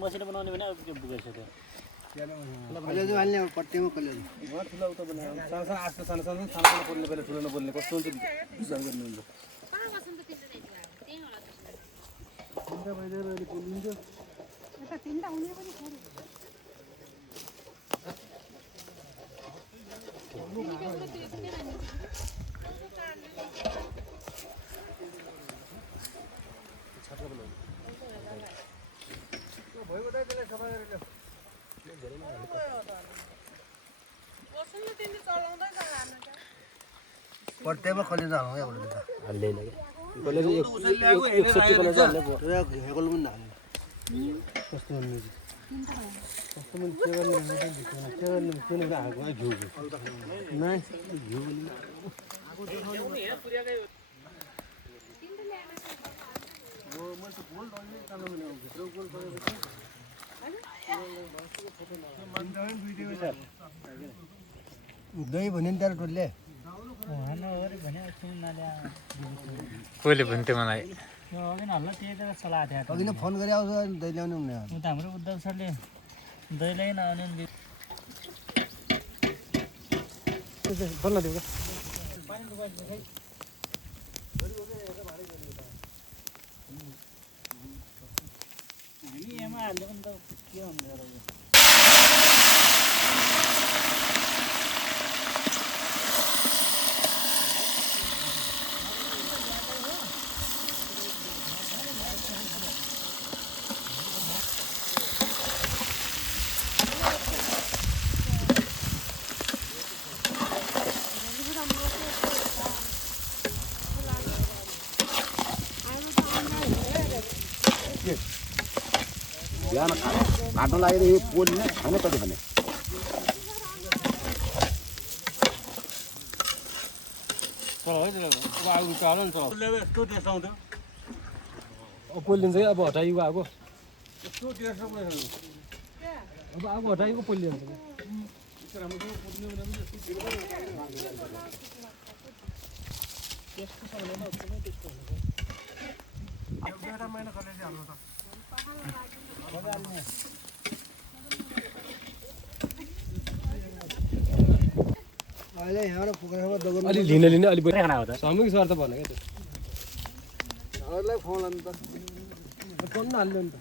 मसिनो बनाउने भने अब के बुझ्छ त्यो कलेजो हाल्ने पट्टीमा कलेजो वहाँ ठुला उता बनायो सानो सानो आजको सानो सानो सानो बोल्ने बेला ठुलो नबोल्ने कस्तो हुन्छ विचार गर्नुहुन्छ तिनवटा भइदिएर अहिले बोलिन्छ यता तिनवटा हुने पनि छोरी भयो बताइ त्यसलाई सफा गरेर पट्टेमा कलेजो हालौँ क्या बोलेको हाल्दैन के कलेज 160 कलेज हाल्ने भयो हेकल पनि हाल्ने कस्तो भन्नु कस्तो मन के गर्ने के गर्ने किन आगो घिउ नाइ घिउ आगो देखाउने पुर्याकै हो म त बोल भन्ने काम भने भित्र बोल गरेको दही भन्यो नि त्यहाँ टोलले कोले भन्थ्यो मलाई अघि नै फोन गरे आउँछ दही ल्याउने हुने हाम्रो उद्धव सरले दही ल्याइन आउने बल्ल देऊ हामी एमा हाल्यो भने त के हुन्छ र बिहान घाँटो लागेर पोल्ने खाने कति खाने पोलिन्छ कि अब हटाइको आगो अब आगो हटाइको पोलिन्छ अहिले यहाँबाट फुक्रामा दगुर्नु अलि लिने अलि खाना हो त सामूहिक स्वार्थ भन क्या घरलाई फोन अन्त त्यो फोन हाल्नु नि त